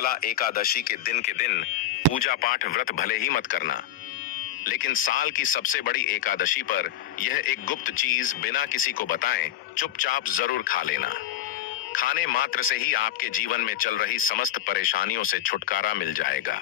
निर्जला एकादशी के दिन पूजा पाठ व्रत भले ही मत करना, लेकिन साल की सबसे बड़ी एकादशी पर यह एक गुप्त चीज बिना किसी को बताएं चुपचाप जरूर खा लेना। खाने मात्र से ही आपके जीवन में चल रही समस्त परेशानियों से छुटकारा मिल जाएगा।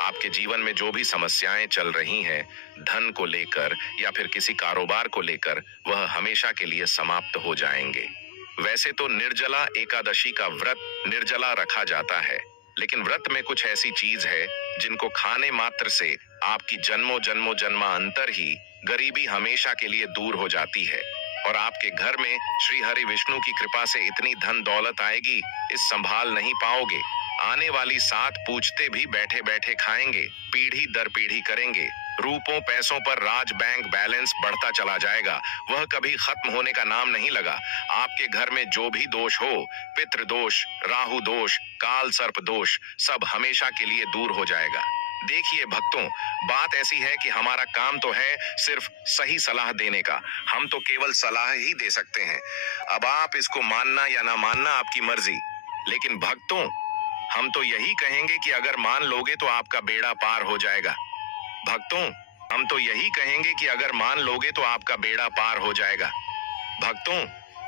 आपके जीवन में जो भी समस्याएं चल रही हैं, धन को लेकर या फिर किसी कारोबार को लेकर, वह हमेशा के लिए समाप्त हो जाएंगे। वैसे तो निर्जला एकादशी का व्रत निर्जला रखा जाता है, लेकिन व्रत में कुछ ऐसी चीज है जिनको खाने मात्र से आपकी जन्मों जन्मों जन्मांतर ही गरीबी हमेशा के लिए दूर हो जाती है और आपके घर में श्री हरि विष्णु की कृपा से इतनी धन दौलत आएगी, इस संभाल नहीं पाओगे। आने वाली 7 पूछते भी बैठे बैठे खाएंगे, पीढ़ी दर पीढ़ी करेंगे। रूपों पैसों पर राज बैंक बैलेंस बढ़ता चला जाएगा, वह कभी खत्म होने का नाम नहीं लगा। आपके घर में जो भी दोष हो, पितृ दोष, राहु दोष, काल सर्प दोष, सब हमेशा के लिए दूर हो जाएगा। देखिए भक्तों, बात ऐसी है कि हमारा काम तो है सिर्फ सही सलाह देने का, हम तो केवल सलाह ही दे सकते हैं। अब आप इसको मानना या ना मानना आपकी मर्जी, लेकिन भक्तों हम तो यही कहेंगे कि अगर मान लोगे तो आपका बेड़ा पार हो जाएगा। भक्तों हम तो यही कहेंगे कि अगर मान लोगे तो आपका बेड़ा पार हो जाएगा। भक्तों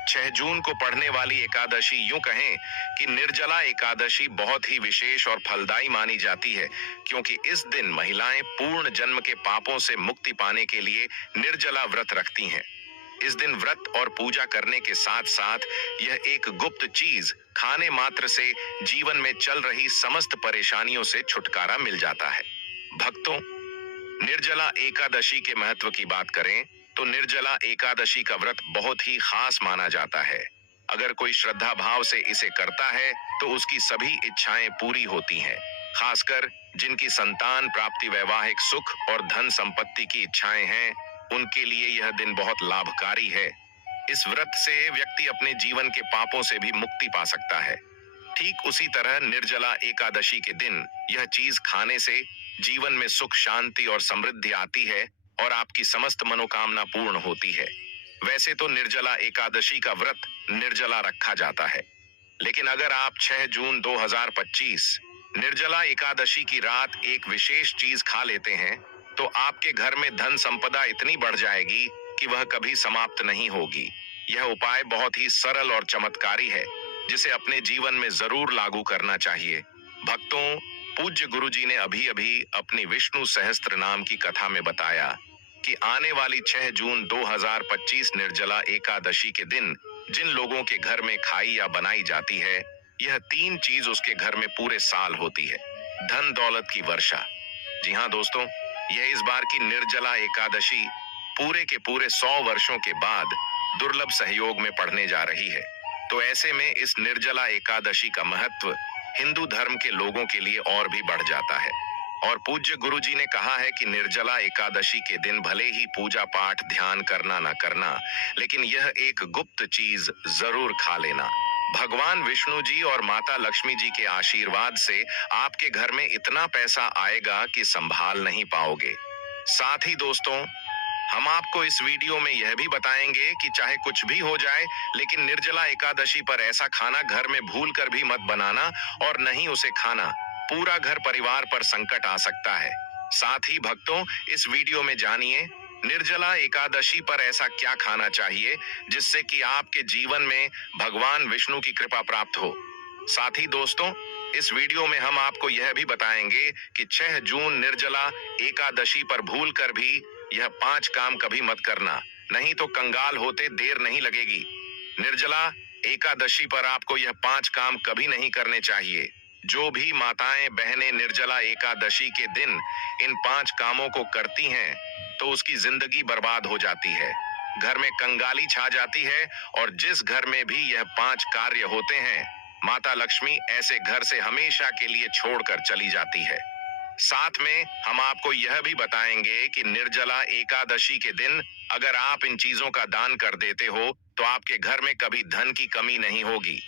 6 जून को पढ़ने वाली एकादशी, यूं कहें कि निर्जला एकादशी, बहुत ही विशेष और फलदायी मानी जाती है, क्योंकि इस दिन महिलाएं पूर्ण जन्म के पापों से मुक्ति पाने के लिए निर्जला व्रत रखती हैं। इस दिन व्रत और पूजा करने के साथ साथ यह एक गुप्त चीज खाने मात्र से जीवन में चल रही समस्त परेशानियों से छुटकारा मिल जाता है। भक्तों निर्जला एकादशी के महत्व की बात करें तो निर्जला एकादशी का व्रत बहुत ही खास माना जाता है। अगर कोई श्रद्धा भाव से इसे करता है तो उसकी सभी इच्छाएं पूरी होती हैं। खासकर जिनकी संतान प्राप्ति, वैवाहिक सुख और धन संपत्ति की इच्छाएं हैं, उनके लिए यह दिन बहुत लाभकारी है। इस व्रत से व्यक्ति अपने जीवन के पापों से भी मुक्ति पा सकता है। ठीक उसी तरह निर्जला एकादशी के दिन यह चीज खाने से जीवन में सुख, शांति और समृद्धि आती है और आपकी समस्त मनोकामना पूर्ण होती है। वैसे तो निर्जला एकादशी का व्रत निर्जला रखा जाता है, लेकिन अगर आप 6 जून 2025 निर्जला एकादशी की रात एक विशेष चीज खा लेते हैं तो आपके घर में धन संपदा इतनी बढ़ जाएगी कि वह कभी समाप्त नहीं होगी। यह उपाय बहुत ही सरल और चमत्कारी है, जिसे अपने जीवन में जरूर लागू करना चाहिए। भक्तों पूज्य गुरुजी ने अभी अभी अपनी विष्णु सहस्त्र नाम की कथा में बताया कि आने वाली 6 जून 2025 निर्जला एकादशी के दिन जिन लोगों के घर में खाई या बनाई जाती है, यह 3 चीज उसके घर में पूरे साल होती है। धन दौलत की वर्षा। जी हाँ दोस्तों, यह इस बार की निर्जला एकादशी पूरे के पूरे 100 वर्षों के बाद दुर्लभ सहयोग में पड़ने जा रही है। तो ऐसे में इस निर्जला एकादशी का महत्व हिंदू धर्म के लोगों के लिए और भी बढ़ जाता है। और पूज्य गुरुजी ने कहा है कि निर्जला एकादशी के दिन भले ही पूजा पाठ ध्यान करना ना करना, लेकिन यह एक गुप्त चीज जरूर खा लेना। भगवान विष्णु जी और माता लक्ष्मी जी के आशीर्वाद से आपके घर में इतना पैसा आएगा कि संभाल नहीं पाओगे। साथ ही दोस्तों हम आपको इस वीडियो में यह भी बताएंगे कि चाहे कुछ भी हो जाए, लेकिन निर्जला एकादशी पर ऐसा खाना घर में भूल कर भी मत बनाना, और नहीं उसे खाना, पूरा घर परिवार पर संकट आ सकता है। साथ ही भक्तों इस वीडियो में जानिए निर्जला एकादशी पर ऐसा क्या खाना चाहिए जिससे कि आपके जीवन में भगवान विष्णु की कृपा प्राप्त हो। साथ ही दोस्तों इस वीडियो में हम आपको यह भी बताएंगे कि 6 जून निर्जला एकादशी पर भूल कर भी यह 5 काम कभी मत करना, नहीं तो कंगाल होते देर नहीं लगेगी। निर्जला एकादशी पर आपको यह 5 काम कभी नहीं करने चाहिए। जो भी माताएं बहनें निर्जला एकादशी के दिन इन 5 कामों को करती हैं तो उसकी जिंदगी बर्बाद हो जाती है, घर में कंगाली छा जाती है, और जिस घर में भी यह 5 कार्य होते हैं, माता लक्ष्मी ऐसे घर से हमेशा के लिए छोड़कर चली जाती है। साथ में हम आपको यह भी बताएंगे कि निर्जला एकादशी के दिन अगर आप इन चीजों का दान कर देते हो तो आपके घर में कभी धन की कमी नहीं होगी,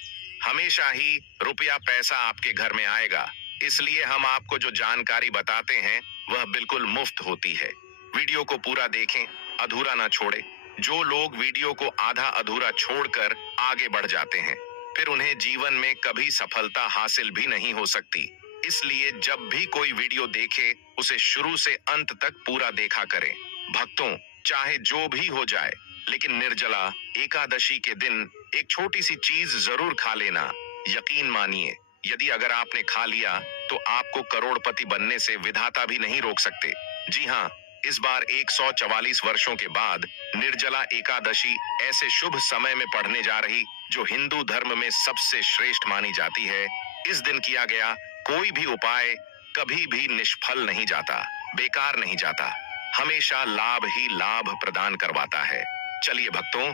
हमेशा ही रुपया पैसा आपके घर में आएगा। इसलिए हम आपको जो जानकारी बताते हैं वह बिल्कुल मुफ्त होती है। वीडियो को पूरा देखें, अधूरा ना छोड़े। जो लोग वीडियो को आधा अधूरा छोड़कर आगे बढ़ जाते हैं, फिर उन्हें जीवन में कभी सफलता हासिल भी नहीं हो सकती। इसलिए जब भी कोई वीडियो देखे उसे शुरू से अंत तक पूरा देखा करें। भक्तों, चाहे जो भी हो जाए, लेकिन निर्जला एकादशी के दिन एक छोटी सी चीज जरूर खा लेना। यकीन मानिए, यदि अगर आपने खा लिया तो आपको करोड़पति बनने से विधाता भी नहीं रोक सकते। जी हाँ, इस बार 144 वर्षों के बाद निर्जला एकादशी ऐसे शुभ समय में पड़ने जा रही जो हिंदू धर्म में सबसे श्रेष्ठ मानी जाती है। इस दिन किया गया कोई भी उपाय कभी भी निष्फल नहीं जाता, बेकार नहीं जाता, हमेशा लाभ ही लाभ प्रदान करवाता है। चलिए भक्तों,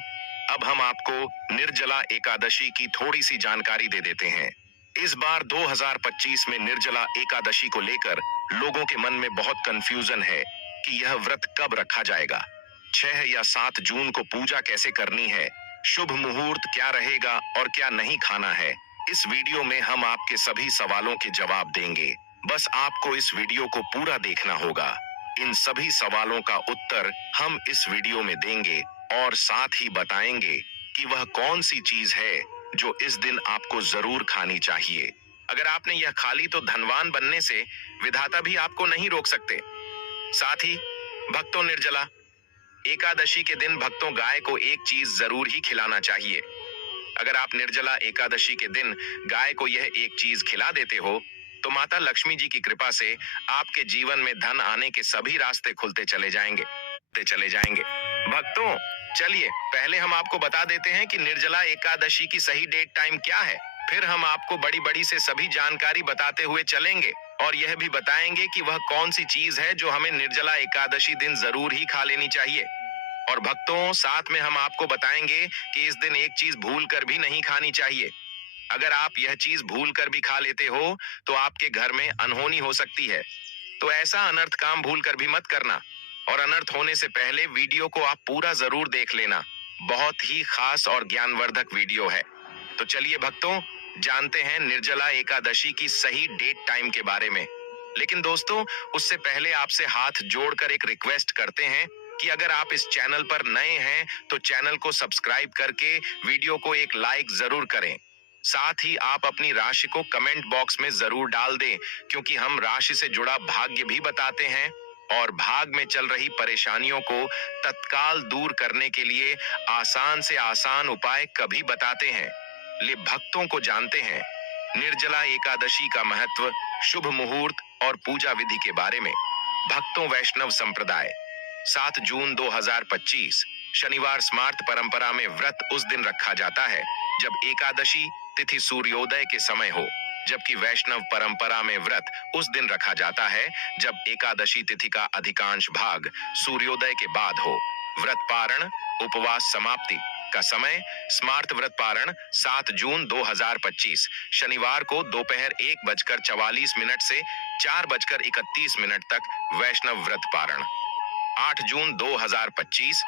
अब हम आपको निर्जला एकादशी की थोड़ी सी जानकारी दे देते हैं। इस बार 2025 में निर्जला एकादशी को लेकर लोगों के मन में बहुत कंफ्यूजन है कि यह व्रत कब रखा जाएगा, 6 या 7 जून को पूजा कैसे करनी है, शुभ मुहूर्त क्या रहेगा और क्या नहीं खाना है। इस वीडियो में हम आपके सभी सवालों के जवाब देंगे। बस आपको इस वीडियो को पूरा देखना होगा। इन सभी सवालों का उत्तर हम इस वीडियो में देंगे और साथ ही बताएंगे कि वह कौन सी चीज है जो इस दिन आपको जरूर खानी चाहिए। अगर आपने यह खा ली तो धनवान बनने से विधाता भी आपको नहीं रोक सकते। साथ ही भक्तों, निर्जला एकादशी के दिन भक्तों गाय को एक चीज जरूर ही खिलाना चाहिए। अगर आप निर्जला एकादशी के दिन गाय को यह एक चीज खिला देते हो तो माता लक्ष्मी जी की कृपा से आपके जीवन में धन आने के सभी रास्ते खुलते चले जाएंगे। भक्तों, चलिए पहले हम आपको बता देते हैं कि निर्जला एकादशी की सही डेट टाइम क्या है। फिर हम आपको बड़ी बड़ी से सभी जानकारी बताते हुए चलेंगे और यह भी बताएंगे कि वह कौन सी चीज है जो हमें निर्जला एकादशी दिन जरूर ही खा लेनी चाहिए। और भक्तों, साथ में हम आपको बताएंगे कि इस दिन एक चीज भूल कर भी नहीं खानी चाहिए। अगर आप यह चीज भूल कर भी खा लेते हो तो आपके घर में अनहोनी हो सकती है। तो ऐसा अनर्थ काम भूल कर भी मत करना और अनर्थ होने से पहले वीडियो को आप पूरा जरूर देख लेना। बहुत ही खास और ज्ञानवर्धक वीडियो है। तो चलिए भक्तों, जानते हैं निर्जला एकादशी की सही डेट टाइम के बारे में। लेकिन दोस्तों, उससे पहले आपसे हाथ जोड़कर एक रिक्वेस्ट करते हैं कि अगर आप इस चैनल पर नए हैं तो चैनल को सब्सक्राइब करके वीडियो को एक लाइक जरूर करें। साथ ही आप अपनी राशि को कमेंट बॉक्स में जरूर डाल दें, क्योंकि हम राशि से जुड़ा भाग्य भी बताते हैं और भाग में चल रही परेशानियों को तत्काल दूर करने के लिए आसान से आसान उपाय कभी बताते हैं। ले भक्तों को जानते हैं निर्जला एकादशी का महत्व, शुभ मुहूर्त और पूजा विधि के बारे में। भक्तों, वैष्णव संप्रदाय 7 जून 2025 शनिवार स्मार्त परंपरा में व्रत उस दिन रखा जाता है जब एकादशी तिथि सूर्योदय के समय हो, जबकि वैष्णव परंपरा में व्रत उस दिन रखा जाता है जब एकादशी तिथि का अधिकांश भाग सूर्योदय के बाद हो। व्रत पारण उपवास समाप्ति का समय स्मार्त व्रत पारण 7 जून 2025 शनिवार को दोपहर 1:44 से 4:31 तक वैष्णव व्रत पारण। 8 जून 2025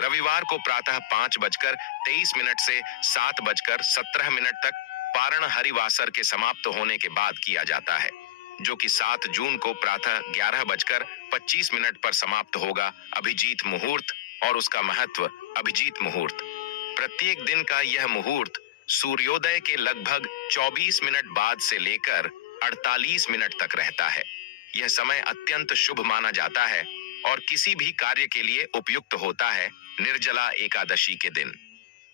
रविवार को प्रातः 5:23 से 7:17 तक पारण हरिवासर के समाप्त होने के बाद किया जाता है, जो कि 7 जून को प्रातः 11:25 पर समाप्त होगा। अभिजीत मुहूर्त और उसका महत्व। अभिजीत मुहूर्त प्रत्येक दिन का यह मुहूर्त सूर्योदय के लगभग 24 मिनट बाद से लेकर 48 मिनट तक रहता है। यह समय अत्यंत शुभ माना जाता है और किसी भी कार्य के लिए उपयुक्त होता है। निर्जला एकादशी के दिन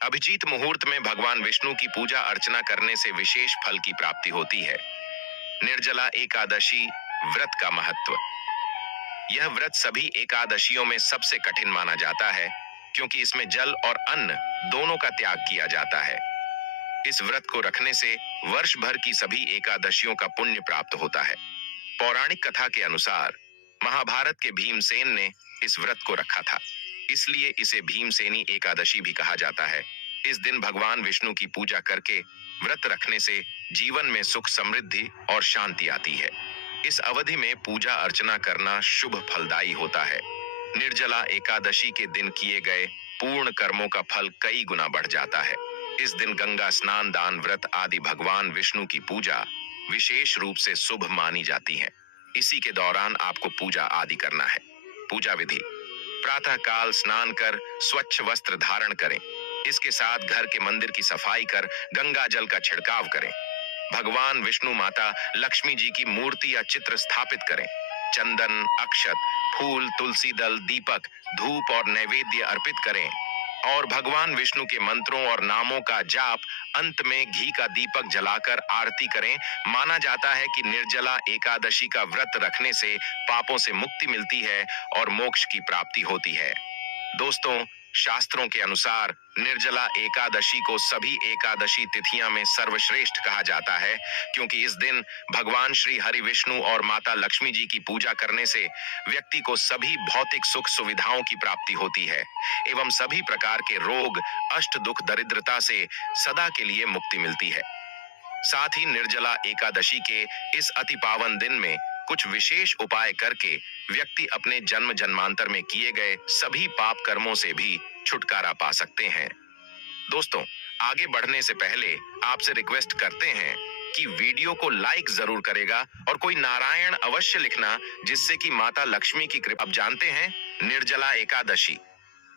अभिजीत मुहूर्त में भगवान विष्णु की पूजा अर्चना करने से विशेष फल की प्राप्ति होती है। निर्जला एकादशी व्रत का महत्व। यह व्रत सभी एकादशियों में सबसे कठिन माना जाता है, क्योंकि इसमें जल और अन्न दोनों का त्याग किया जाता है। इस व्रत को रखने से वर्ष भर की सभी एकादशियों का पुण्य प्राप्त होता है। पौराणिक कथा के अनुसार महाभारत के भीमसेन ने इस व्रत को रखा था, इसलिए इसे भीमसेनी एकादशी भी कहा जाता है। इस दिन भगवान विष्णु की पूजा करके व्रत रखने से जीवन में सुख समृद्धि और शांति आती है। इस अवधि में पूजा अर्चना करना शुभ फलदायी होता है। निर्जला एकादशी के दिन किए गए पूर्ण कर्मों का फल कई गुना बढ़ जाता है। इस दिन गंगा स्नान, दान, व्रत आदि भगवान विष्णु की पूजा विशेष रूप से शुभ मानी जाती है। इसी के दौरान आपको पूजा आदि करना है। पूजा विधि: प्रातः काल स्नान कर स्वच्छ वस्त्र धारण करें। इसके साथ घर के मंदिर की सफाई कर गंगा जल का छिड़काव करें। भगवान विष्णु माता लक्ष्मी जी की मूर्ति या चित्र स्थापित करें। चंदन, अक्षत, फूल, तुलसी दल, दीपक, धूप और नैवेद्य अर्पित करें और भगवान विष्णु के मंत्रों और नामों का जाप, अंत में घी का दीपक जलाकर आरती करें। माना जाता है कि निर्जला एकादशी का व्रत रखने से पापों से मुक्ति मिलती है और मोक्ष की प्राप्ति होती है। दोस्तों, शास्त्रों के अनुसार निर्जला एकादशी को सभी एकादशी तिथियां में सर्वश्रेष्ठ कहा जाता है, क्योंकि इस दिन भगवान श्री हरि विष्णु और माता लक्ष्मी जी की पूजा करने से व्यक्ति को सभी भौतिक सुख सुविधाओं की प्राप्ति होती है एवं सभी प्रकार के रोग, अष्ट दुख, दरिद्रता से सदा के लिए मुक्ति मिलती है। साथ ही निर्जला एकादशी के इस अति पावन दिन में कुछ विशेष उपाय करके व्यक्ति अपने जन्म जन्मांतर में किए गए सभी पाप कर्मों से भी छुटकारा पा सकते हैं। दोस्तों, आगे बढ़ने से पहले आपसे रिक्वेस्ट करते हैं कि वीडियो को लाइक जरूर करेगा और कोई नारायण अवश्य लिखना, जिससे कि माता लक्ष्मी की कृपा। अब जानते हैं निर्जला एकादशी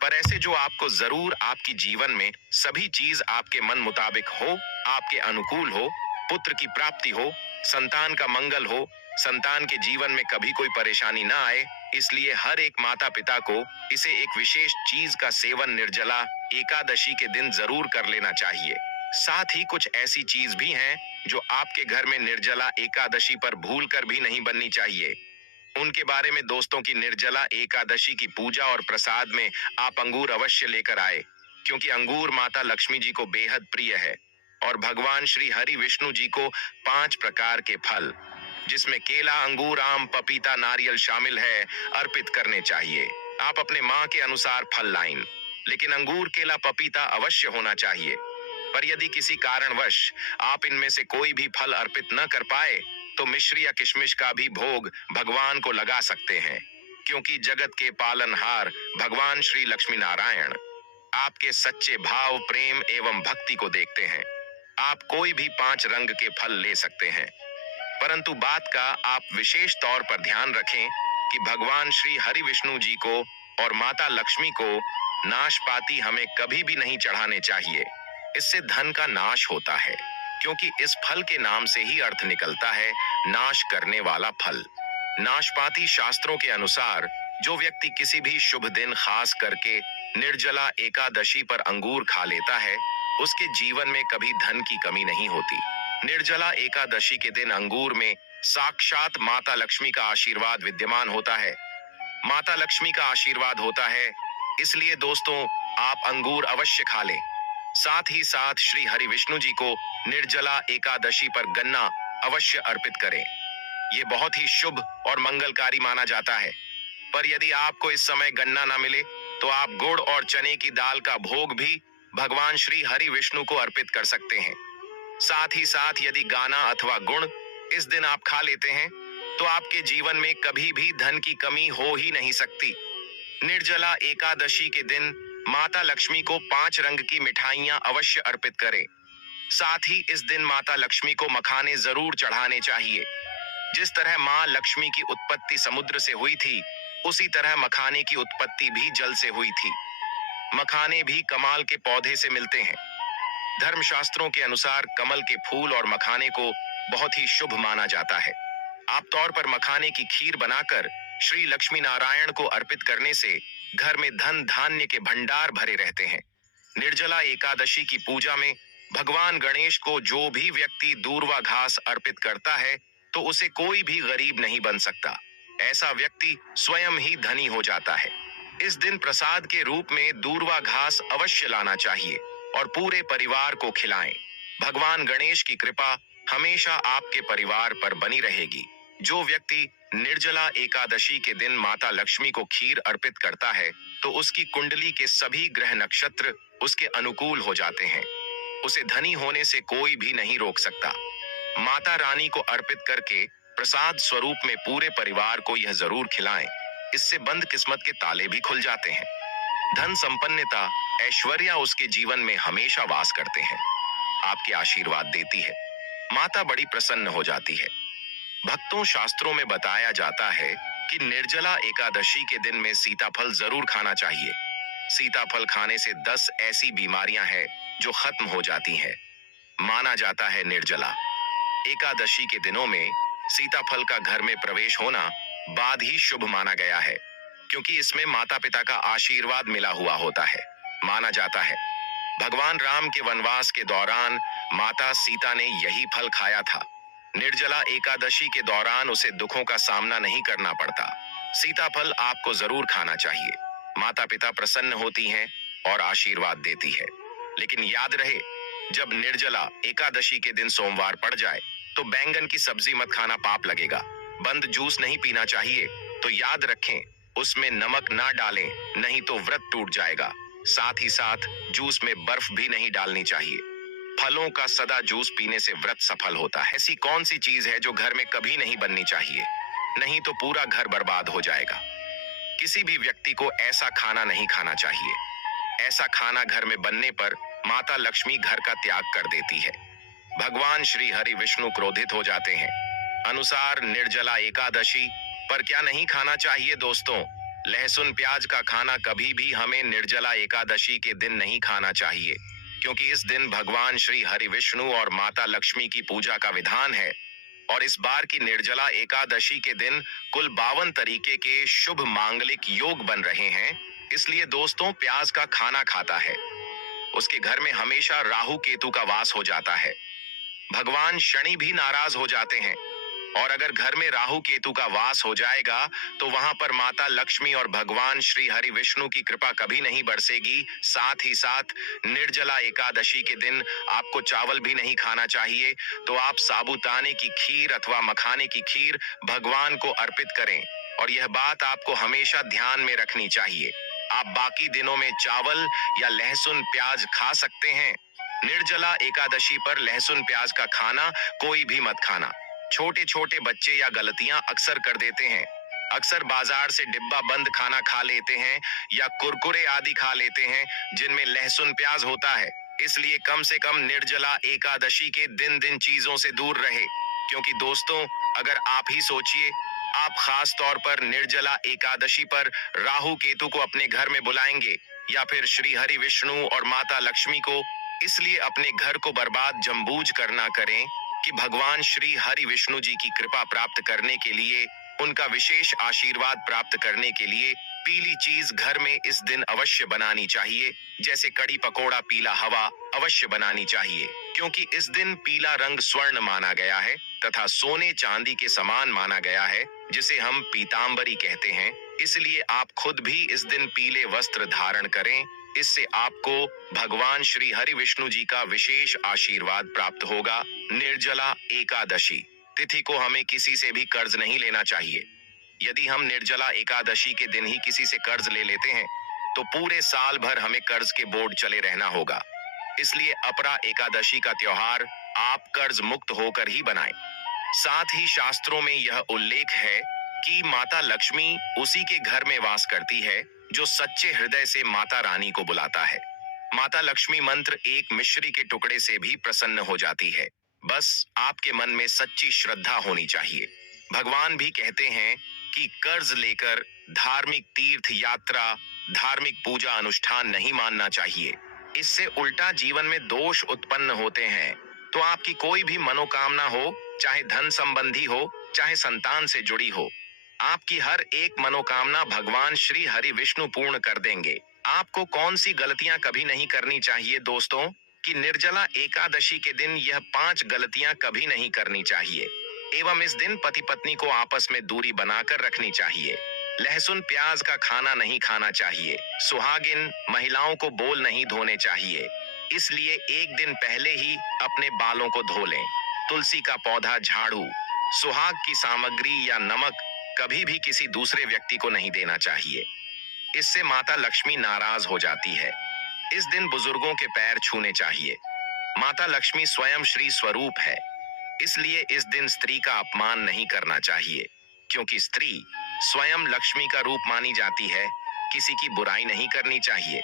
पर ऐसे जो आपको जरूर आपकी जीवन में सभी चीज आपके मन मुताबिक हो, आपके अनुकूल हो, पुत्र की प्राप्ति हो, संतान का मंगल हो, संतान के जीवन में कभी कोई परेशानी ना आए, इसलिए हर एक माता पिता को इसे एक विशेष चीज का सेवन निर्जला एकादशी के दिन जरूर कर लेना चाहिए। साथ ही कुछ ऐसी चीज भी हैं जो आपके घर में निर्जला एकादशी पर भूल कर भी नहीं बननी चाहिए। उनके बारे में दोस्तों की निर्जला एकादशी की पूजा और प्रसाद में आप अंगूर अवश्य लेकर आए, क्योंकि अंगूर माता लक्ष्मी जी को बेहद प्रिय है और भगवान श्री हरि विष्णु जी को 5 प्रकार के फल, जिसमें केला, अंगूर, आम, पपीता, नारियल शामिल है, अर्पित करने चाहिए। आप अपने माँ के अनुसार फल लाइन, लेकिन अंगूर, केला, पपीता अवश्य होना चाहिए। पर यदि किसी कारणवश आप इनमें से कोई भी फल अर्पित न कर पाए तो मिश्री या किशमिश का भी भोग भगवान को लगा सकते हैं, क्योंकि जगत के पालनहार भगवान श्री लक्ष्मी नारायण आपके सच्चे भाव, प्रेम एवं भक्ति को देखते हैं। आप कोई भी 5 रंग के फल ले सकते हैं, परंतु बात का आप विशेष तौर पर ध्यान रखें कि भगवान श्री हरि विष्णु जी को और माता लक्ष्मी को नाशपाती हमें कभी भी नहीं चढ़ाने चाहिए। इससे धन का नाश होता है, क्योंकि इस फल के नाम से ही अर्थ निकलता है नाश करने वाला फल। नाशपाती शास्त्रों के अनुसार जो व्यक्ति किसी भी शुभ दिन खास करके निर्जला एकादशी पर अंगूर खा लेता है, उसके जीवन में कभी धन की कमी नहीं होती। निर्जला एकादशी के दिन अंगूर में साक्षात माता लक्ष्मी का आशीर्वाद विद्यमान होता है। माता लक्ष्मी का आशीर्वाद होता है, इसलिए दोस्तों आप अंगूर अवश्य खा लें। साथ ही साथ श्री हरि विष्णु जी को निर्जला एकादशी पर गन्ना अवश्य अर्पित करें। ये बहुत ही शुभ और मंगलकारी माना जाता है। पर यदि आपको इस समय गन्ना ना मिले तो आप गुड़ और चने की दाल का भोग भी भगवान श्री हरि विष्णु को अर्पित कर सकते हैं। साथ ही साथ यदि गाना अथवा गुड़ इस दिन आप खा लेते हैं तो आपके जीवन में कभी भी धन की कमी हो ही नहीं सकती। निर्जला एकादशी के दिन माता लक्ष्मी को 5 रंग की मिठाइयां अवश्य अर्पित करें। साथ ही इस दिन माता लक्ष्मी को मखाने जरूर चढ़ाने चाहिए। जिस तरह मां लक्ष्मी की उत्पत्ति समुद्र से हुई थी, उसी तरह मखाने की उत्पत्ति भी जल से हुई थी। मखाने भी कमाल के पौधे से मिलते हैं। धर्मशास्त्रों के अनुसार कमल के फूल और मखाने को बहुत ही शुभ माना जाता है। आप तौर पर मखाने की खीर बनाकर श्री लक्ष्मी नारायण को अर्पित करने से घर में धन धान्य के भंडार भरे रहते हैं। निर्जला एकादशी की पूजा में भगवान गणेश को जो भी व्यक्ति दूर्वा घास अर्पित करता है तो उसे कोई भी गरीब नहीं बन सकता। ऐसा व्यक्ति स्वयं ही धनी हो जाता है। इस दिन प्रसाद के रूप में दूर्वा घास अवश्य लाना चाहिए और पूरे परिवार को खिलाएं। भगवान गणेश की कृपा हमेशा आपके परिवार पर बनी रहेगी। जो व्यक्ति निर्जला एकादशी के दिन माता लक्ष्मी को खीर अर्पित करता है तो उसकी कुंडली के सभी ग्रह नक्षत्र उसके अनुकूल हो जाते हैं। उसे धनी होने से कोई भी नहीं रोक सकता। माता रानी को अर्पित करके प्रसाद स्वरूप में पूरे परिवार को यह जरूर खिलाएं। इससे बंद किस्मत के ताले भी खुल जाते हैं। धन संपन्नता, ऐश्वर्य उसके जीवन में हमेशा वास करते हैं। आपके आशीर्वाद देती है। माता बड़ी प्रसन्न हो जाती है। भक्तों, शास्त्रों में बताया जाता है कि निर्जला एकादशी के दिन में सीताफल जरूर खाना चाहिए। सीताफल खाने से 10 ऐसी बीमारियां हैं जो खत्म हो जाती हैं। माना जाता है निर्जला एकादशी के दिनों में सीताफल का घर में प्रवेश होना बाद ही शुभ माना गया है, क्योंकि इसमें माता पिता का आशीर्वाद मिला हुआ होता है। माना जाता है भगवान राम के वनवास के दौरान माता सीता ने यही फल खाया था। निर्जला एकादशी के दौरान उसे दुखों का सामना नहीं करना पड़ता। सीताफल आपको जरूर खाना चाहिए। माता पिता प्रसन्न होती हैं और आशीर्वाद देती है। लेकिन याद रहे, जब निर्जला एकादशी के दिन सोमवार पड़ जाए तो बैंगन की सब्जी मत खाना, पाप लगेगा। बंद जूस नहीं पीना चाहिए, तो याद रखें उसमें नमक ना डालें, नहीं तो व्रत टूट जाएगा। साथ ही साथ जूस में बर्फ भी नहीं डालनी चाहिए। फलों का सदा जूस पीने से व्रत सफल होता है। ऐसी कौन सी चीज है जो घर में कभी नहीं बननी चाहिए? नहीं तो पूरा घर बर्बाद हो जाएगा। किसी भी व्यक्ति को ऐसा खाना नहीं खाना चाहिए। ऐसा खाना घर में बनने पर माता लक्ष्मी घर का त्याग कर देती है। भगवान श्री हरि विष्णु क्रोधित हो जाते हैं। अनुसार निर्जला एकादशी पर क्या नहीं खाना चाहिए दोस्तों? लहसुन प्याज का खाना कभी भी हमें निर्जला एकादशी के दिन नहीं खाना चाहिए, क्योंकि इस दिन भगवान श्री हरि विष्णु और माता लक्ष्मी की पूजा का विधान है। और इस बार की निर्जला एकादशी के दिन कुल 52 तरीके के शुभ मांगलिक योग बन रहे हैं। इसलिए दोस्तों, प्याज का खाना खाता है उसके घर में हमेशा राहु केतु का वास हो जाता है। भगवान शनि भी नाराज हो जाते हैं। और अगर घर में राहु केतु का वास हो जाएगा तो वहां पर माता लक्ष्मी और भगवान श्री हरि विष्णु की कृपा कभी नहीं बरसेगी। साथ ही साथ निर्जला एकादशी के दिन आपको चावल भी नहीं खाना चाहिए। तो आप साबूदाने की खीर अथवा मखाने की खीर भगवान को अर्पित करें। और यह बात आपको हमेशा ध्यान में रखनी चाहिए। आप बाकी दिनों में चावल या लहसुन प्याज खा सकते हैं। निर्जला एकादशी पर लहसुन प्याज का खाना कोई भी मत खाना। छोटे छोटे बच्चे या गलतियां अक्सर कर देते हैं। अक्सर बाजार से डिब्बा बंद खाना खा लेते हैं या कुरकुरे आदि खा लेते हैं जिनमें लहसुन प्याज होता है। इसलिए कम से कम निर्जला एकादशी के दिन चीजों से दूर रहे। क्योंकि दोस्तों, अगर आप ही सोचिए, आप खास तौर पर निर्जला एकादशी पर राहु केतु को अपने घर में बुलाएंगे या फिर श्री हरि विष्णु और माता लक्ष्मी को। इसलिए अपने घर को बर्बाद जम्बूझ करना करें कि भगवान श्री हरि विष्णु जी की कृपा प्राप्त करने के लिए, उनका विशेष आशीर्वाद प्राप्त करने के लिए पीली चीज घर में इस दिन अवश्य बनानी चाहिए। जैसे कड़ी पकोड़ा, पीला हवा अवश्य बनानी चाहिए, क्योंकि इस दिन पीला रंग स्वर्ण माना गया है तथा सोने चांदी के समान माना गया है, जिसे हम पीतांबरी कहते हैं। इसलिए आप खुद भी इस दिन पीले वस्त्र धारण करें। इससे आपको भगवान श्री हरि विष्णु जी का विशेष आशीर्वाद प्राप्त होगा। निर्जला एकादशी तिथि को हमें किसी से भी कर्ज नहीं लेना चाहिए। यदि हम निर्जला एकादशी के दिन ही किसी से कर्ज ले लेते हैं तो पूरे साल भर हमें कर्ज के बोझ चले रहना होगा। इसलिए अपरा एकादशी का त्योहार आप कर्ज मुक्त होकर ही बनाएं। साथ ही शास्त्रों में यह उल्लेख है कि माता लक्ष्मी उसी के घर में वास करती है जो सच्चे हृदय से माता रानी को बुलाता है। माता लक्ष्मी मंत्र एक मिश्री के टुकड़े से भी प्रसन्न हो जाती है। बस आपके मन में सच्ची श्रद्धा होनी चाहिए। भगवान भी कहते हैं कि कर्ज लेकर धार्मिक तीर्थ यात्रा, धार्मिक पूजा अनुष्ठान नहीं मानना चाहिए। इससे उल्टा जीवन में दोष उत्पन्न होते हैं। तो आपकी कोई भी मनोकामना हो, चाहे धन संबंधी हो, चाहे संतान से जुड़ी हो, आपकी हर एक मनोकामना भगवान श्री हरि विष्णु पूर्ण कर देंगे। आपको कौन सी गलतियां कभी नहीं करनी चाहिए दोस्तों? कि निर्जला एकादशी के दिन यह 5 गलतियां कभी नहीं करनी चाहिए। एवं इस दिन पति पत्नी को आपस में दूरी बनाकर रखनी चाहिए। लहसुन प्याज का खाना नहीं खाना चाहिए। सुहागिन महिलाओं को बोल नहीं धोने चाहिए, इसलिए एक दिन पहले ही अपने बालों को धो लें। तुलसी का पौधा, झाड़ू, सुहाग की सामग्री या नमक कभी भी किसी दूसरे व्यक्ति को नहीं देना चाहिए। इससे माता लक्ष्मी नाराज हो जाती है। इस दिन बुजुर्गों के पैर छूने चाहिए। माता लक्ष्मी स्वयं श्री स्वरूप है, इसलिए इस दिन स्त्री का अपमान नहीं करना चाहिए, क्योंकि स्त्री स्वयं लक्ष्मी का रूप मानी जाती है। किसी की बुराई नहीं करनी चाहिए।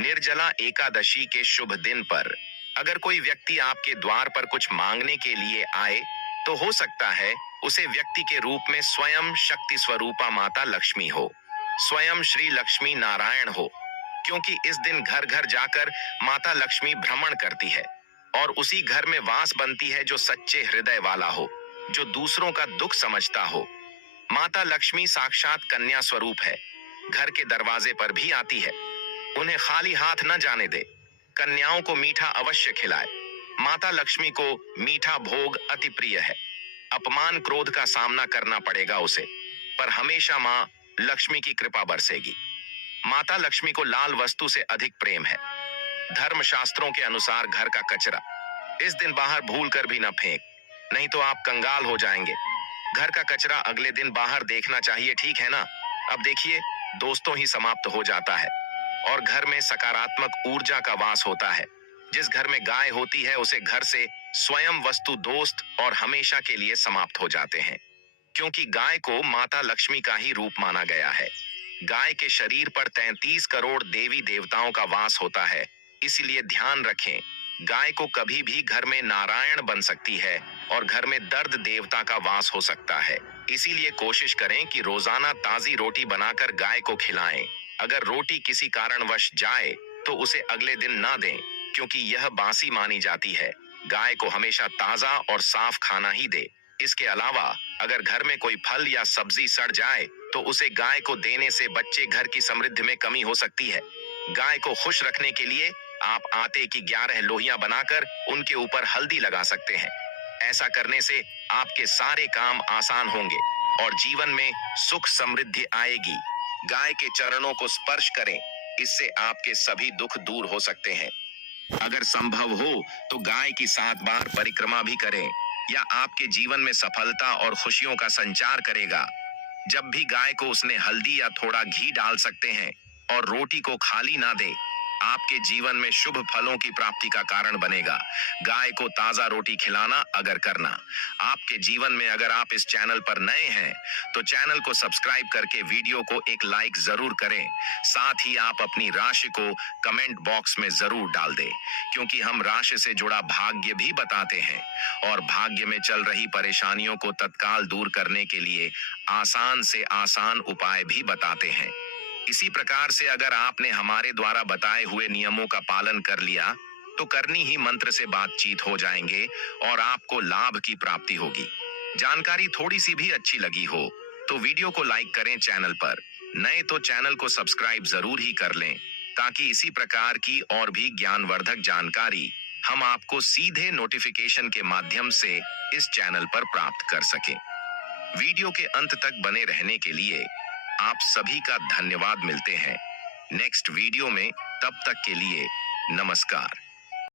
निर्जला एकादशी के शुभ दिन पर अगर कोई व्यक्ति आपके द्वार पर कुछ मांगने के लिए आए तो हो सकता है उसे व्यक्ति के रूप में स्वयं शक्ति स्वरूपा माता लक्ष्मी हो, स्वयं श्री लक्ष्मी नारायण हो। क्योंकि इस दिन घर घर जाकर माता लक्ष्मी भ्रमण करती है और उसी घर में वास बनती है जो सच्चे हृदय वाला हो, जो दूसरों का दुख समझता हो। माता लक्ष्मी साक्षात कन्या स्वरूप है, घर के दरवाजे पर भी आती है। उन्हें खाली हाथ न जाने दे, कन्याओं को मीठा अवश्य खिलाए। माता लक्ष्मी को मीठा भोग अति प्रिय है। अपमान क्रोध का सामना करना पड़ेगा उसे, पर हमेशा मां लक्ष्मी की कृपा बरसेगी। माता लक्ष्मी को लाल वस्तु से अधिक प्रेम है। धर्म शास्त्रों के अनुसार घर का कचरा इस दिन बाहर भूल कर भी न फेंक, नहीं तो आप कंगाल हो जाएंगे। घर का कचरा अगले दिन बाहर देखना चाहिए, ठीक है ना? अब देखिए, दोस्तों ही समाप्त हो जाता है और घर में सकारात्मक ऊर्जा का वास होता है। जिस घर में गाय होती है उसे घर से स्वयं वस्तु दोस्त और हमेशा के लिए समाप्त हो जाते हैं, क्योंकि गाय को माता लक्ष्मी का ही रूप माना गया है। गाय के शरीर पर 33 करोड़ देवी देवताओं का वास होता है, इसलिए ध्यान रखें, गाय को कभी भी घर में नारायण बन सकती है और घर में दर्द देवता का वास हो सकता है। इसीलिए कोशिश करें कि रोजाना ताजी रोटी बनाकर गाय को खिलाएं। अगर रोटी किसी कारणवश जाए तो उसे अगले दिन ना दें, क्योंकि यह बासी मानी जाती है। गाय को हमेशा ताजा और साफ खाना ही दे। इसके अलावा अगर घर में कोई फल या सब्जी सड़ जाए तो उसे गाय को देने से बच्चे घर की समृद्धि में कमी हो सकती है। गाय को खुश रखने के लिए आप आटे की 11 लोहियां बनाकर उनके ऊपर हल्दी लगा सकते हैं। ऐसा करने से आपके सारे काम आसान होंगे और जीवन में सुख समृद्धि आएगी। गाय के चरणों को स्पर्श करें, इससे आपके सभी दुख दूर हो सकते हैं। अगर संभव हो तो गाय की 7 बार परिक्रमा भी करें, या आपके जीवन में सफलता और खुशियों का संचार करेगा। जब भी गाय को उसने हल्दी या थोड़ा घी डाल सकते हैं और रोटी को खाली ना दे, आपके जीवन में शुभ फलों की प्राप्ति का कारण बनेगा। गाय को ताजा रोटी खिलाना अगर करना आपके जीवन में, अगर आप इस चैनल पर नए हैं तो चैनल को सब्सक्राइब करके वीडियो को एक लाइक जरूर करें। साथ ही आप अपनी राशि को कमेंट बॉक्स में जरूर डाल दें, क्योंकि हम राशि से जुड़ा भाग्य भी बताते हैं और भाग्य में चल रही परेशानियों को तत्काल दूर करने के लिए आसान से आसान उपाय भी बताते हैं। इसी प्रकार से अगर आपने हमारे द्वारा बताए हुए नियमों का पालन कर लिया तो करनी ही मंत्र से बातचीत हो जाएंगे और आपको लाभ की प्राप्ति होगी। जानकारी थोड़ी सी भी अच्छी लगी हो तो वीडियो को लाइक करें, चैनल पर नए तो चैनल को सब्सक्राइब जरूर ही कर लें, ताकि इसी प्रकार की और भी ज्ञानवर्धक जानकारी हम आपको सीधे नोटिफिकेशन के माध्यम से इस चैनल पर प्राप्त कर सकें। वीडियो के अंत तक बने रहने के लिए आप सभी का धन्यवाद। मिलते हैं नेक्स्ट वीडियो में, तब तक के लिए नमस्कार।